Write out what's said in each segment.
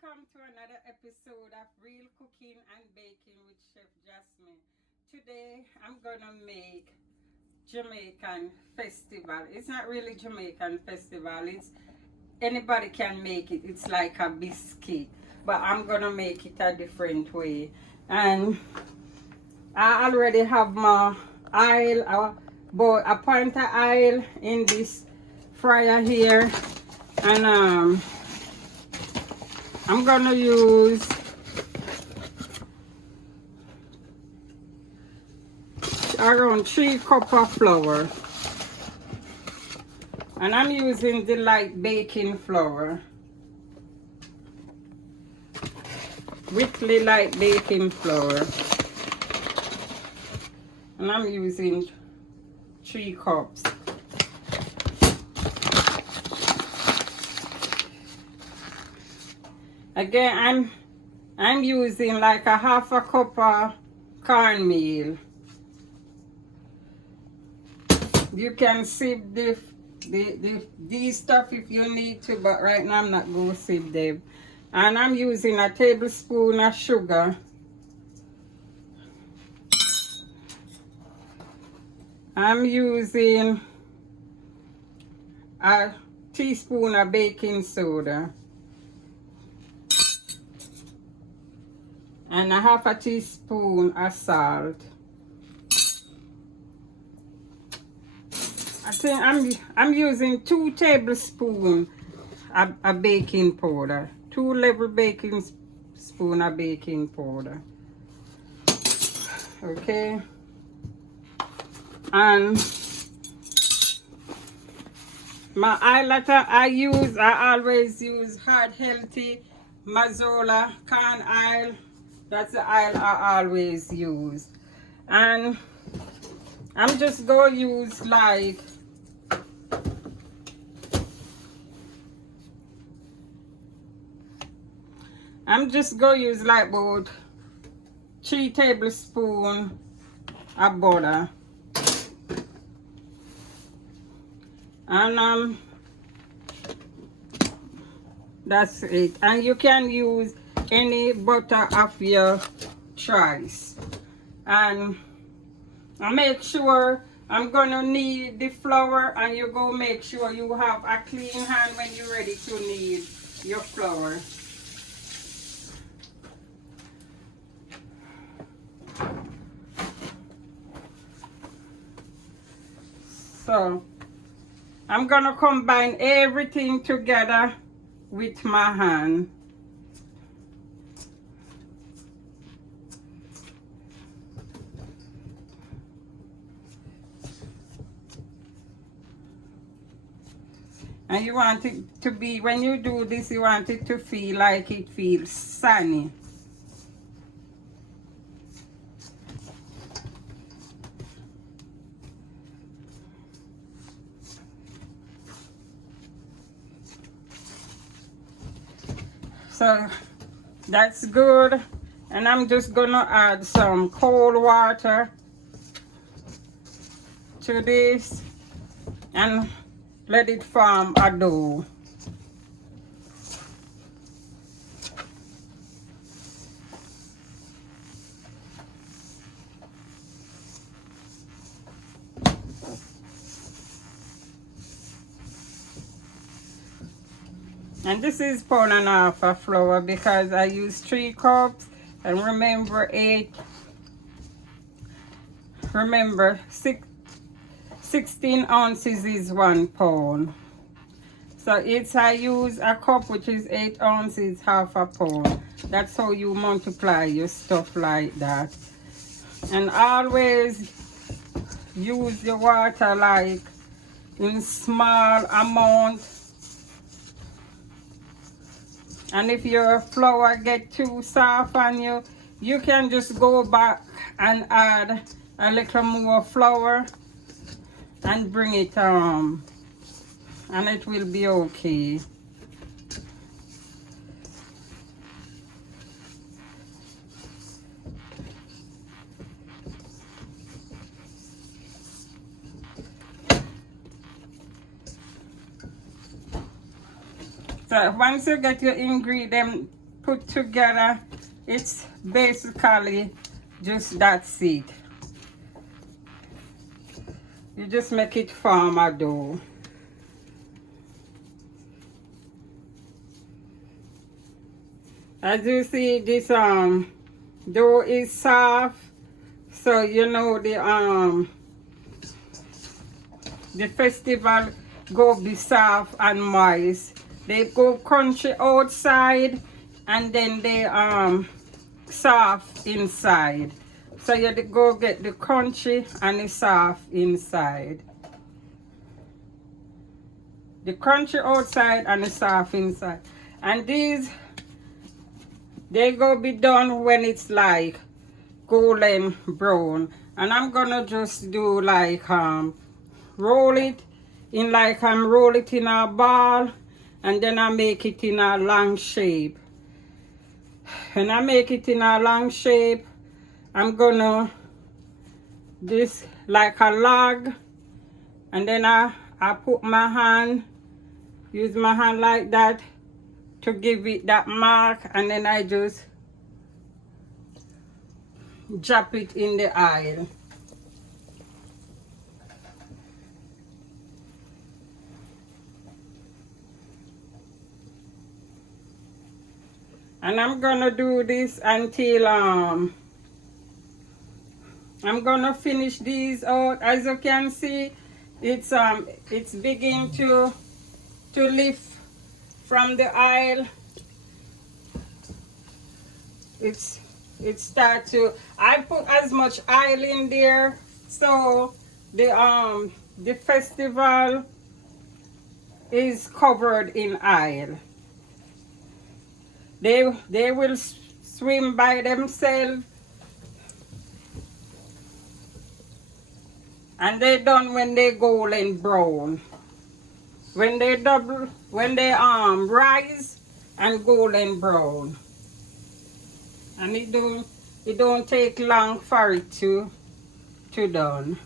Welcome to another episode of Real Cooking and Baking with Chef Jasmine. Today I'm gonna make Jamaican festival. It's not really Jamaican festival, it's anybody can make it. It's like a biscuit, but I'm gonna make it a different way. And I already have my oil, but a pint of oil in this fryer here, and I'm gonna use around 3 cups of flour, and I'm using the light baking flour, Whitley light baking flour, and I'm using 3 cups. Again, I'm using like a half a cup of cornmeal. You can sieve these stuff if you need to, but right now I'm not going to sieve them. And I'm using a tablespoon of sugar. I'm using a teaspoon of baking soda. And a half a teaspoon of salt. I think I'm using 2 tablespoons of baking powder. 2 level baking spoon of baking powder. Okay. And my oil that I always use hard healthy Mazola corn oil. That's the oil I always use. And I'm just going to use like about 3 tablespoons of butter. And that's it. And you can use any butter of your choice. And I make sure I'm gonna knead the flour, and you go make sure you have a clean hand when you're ready to knead your flour. So I'm gonna combine everything together with my hand. And you want it to be, when you do this, you want it to feel like it feels sunny. So that's good. And I'm just gonna add some cold water to this and let it form a dough. And this is 1.5 pounds of flour because I use 3 cups. And remember 16 ounces is 1 pound. So I use a cup, which is 8 ounces, half a pound. That's how you multiply your stuff like that. And always use your water like in small amount. And if your flour get too soft on you, you can just go back and add a little more flour and bring it and it will be okay. So once you get your ingredient put together. It's basically just that's it. You just make it form a dough. As you see, this dough is soft, so you know the festival go be soft and moist. They go crunchy outside and then they soft inside. So you go get the crunchy and the soft inside. The crunchy outside and the soft inside. And these, they go be done when it's like golden brown. And I'm gonna just do like roll it in like roll it in a ball, and then I make it in a long shape. When I make it in a long shape, I'm gonna this like a log, and then I put my hand, use my hand like that to give it that mark, and then I just drop it in the oil. And I'm gonna do this until I'm gonna finish these out. As you can see, it's beginning to lift from the oil. It start to, I put as much oil in there so the festival is covered in oil. They will swim by themselves, and they done when they golden brown. When they rise and golden brown. And it don't take long for it to done.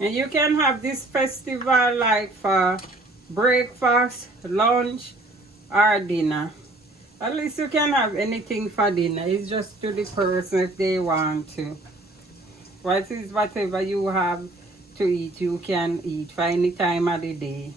And you can have this festival like for breakfast, lunch, or dinner. At least you can have anything for dinner. It's just to the person if they want to. Whatever you have to eat, you can eat for any time of the day.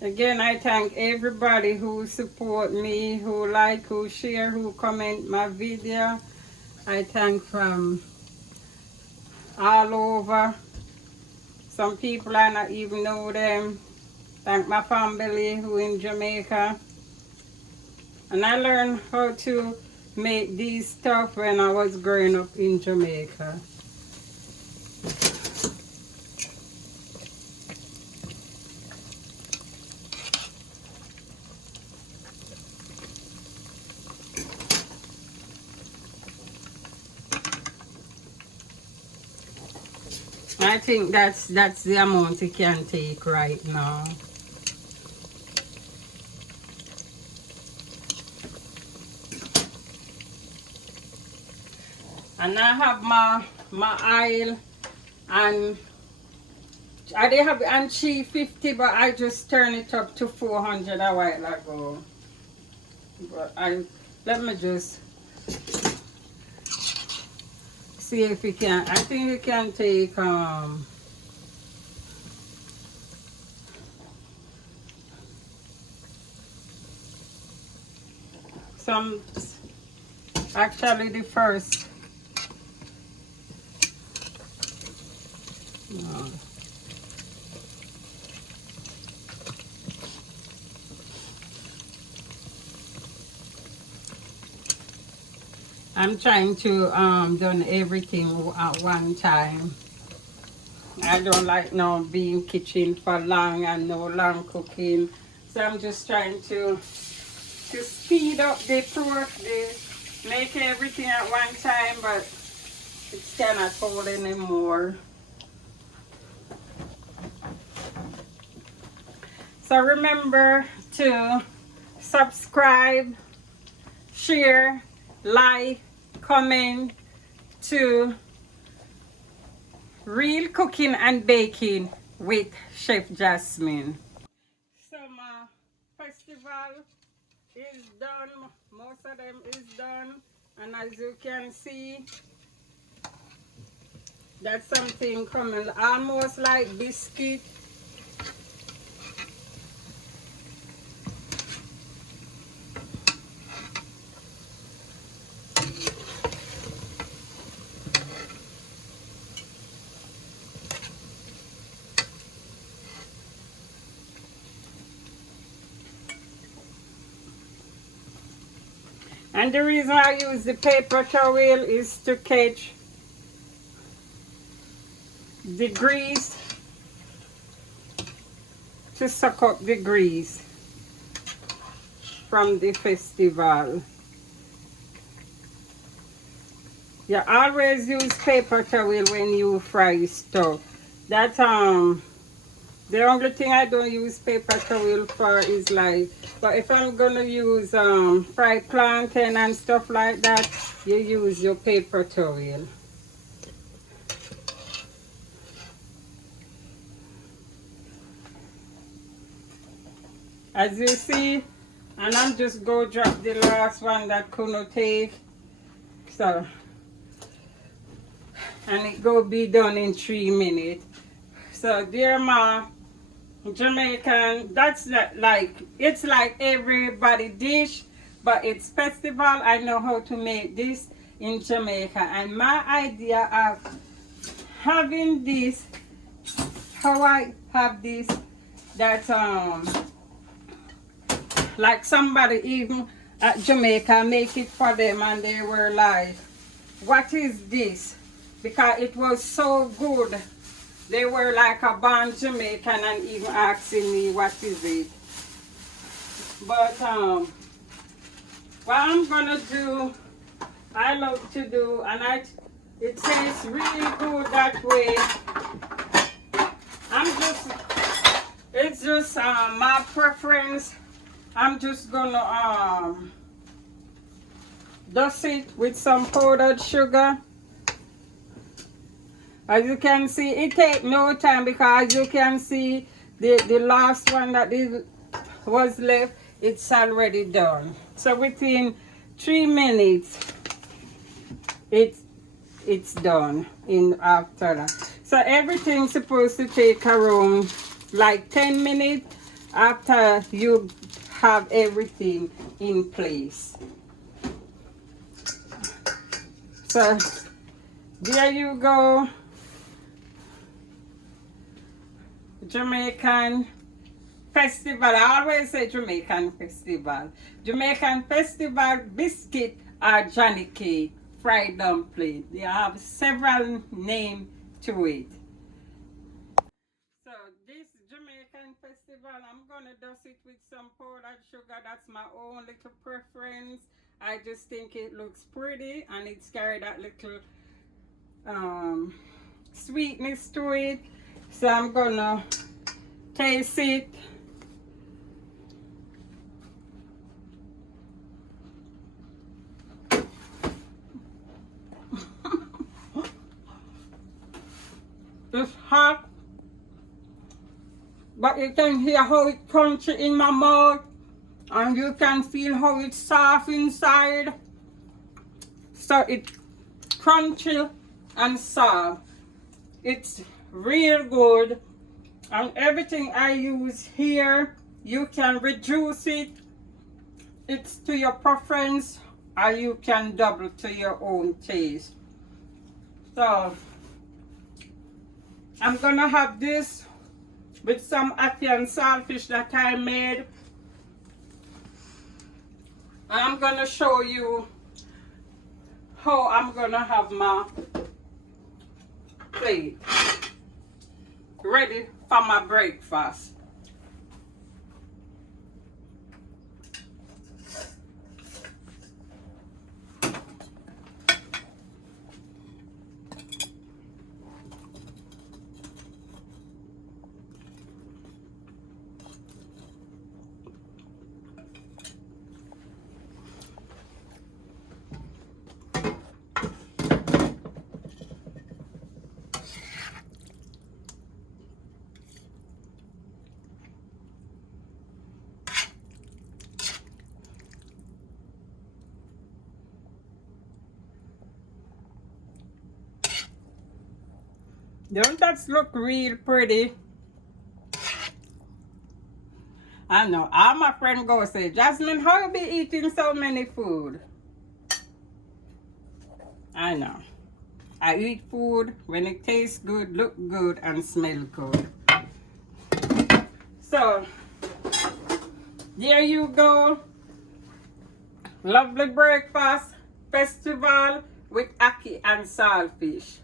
Again, I thank everybody who support me, who like, who share, who comment my video. I thank from all over. Some people I not even know them. Thank my family who in Jamaica. And I learned how to make these stuff when I was growing up in Jamaica. I think that's the amount it can take right now. And I have my oil, and I did have it on 350, but I just turned it up to 400 a while ago. But let me just see if we can. I think we can take some, actually the first. No. I'm trying to done everything at one time. I don't like no being kitchen for long and no long cooking. So I'm just trying to speed up the make everything at one time, but it's cannot hold anymore. So remember to subscribe, share, like, comment to Real Cooking and Baking with Chef Jasmine. So my festival is done. Most of them is done. And as you can see, that's something coming almost like biscuit. And the reason I use the paper towel is to catch the grease, to suck up the grease from the festival. You always use paper towel when you fry stuff. That's the only thing I don't use paper towel for is like, but if I'm gonna use fried plantain and stuff like that, you use your paper towel. As you see, and I'm just go drop the last one that couldn't take. So, and it go be done in 3 minutes. So dear ma, Jamaican, that's not like, it's like everybody dish, but it's festival. I know how to make this in Jamaica, and my idea of having this, how I have this, that like somebody even at Jamaica make it for them, and they were like, what is this? Because it was so good. They were like a born Jamaican and even asking me what is it. But what I'm gonna do, I love to do, and it tastes really good that way. It's just my preference. I'm just gonna dust it with some powdered sugar. As you can see, it takes no time, because as you can see, the last one that was left, it's already done. So within 3 minutes, it's done after that. So everything's supposed to take around like 10 minutes after you have everything in place. So there you go. Jamaican festival. I always say Jamaican festival. Jamaican festival biscuit or Johnny cake, fried dumpling. They have several names to it. So this Jamaican festival, I'm gonna dust it with some powdered sugar. That's my own little preference. I just think it looks pretty, and it's carried that little sweetness to it. So I'm gonna taste it. It's hot, but you can hear how it crunchy in my mouth, and you can feel how it's soft inside. So it's crunchy and soft. It's real good, and everything I use here, you can reduce it. It's to your preference, or you can double to your own taste. So I'm gonna have this with some Asian saltfish that I made, and I'm gonna show you how I'm gonna have my plate ready for my breakfast. Don't that look real pretty? I know. All my friend go say, Jasmine, how you be eating so many food? I know. I eat food when it tastes good, look good, and smell good. So, there you go. Lovely breakfast festival with ackee and saltfish.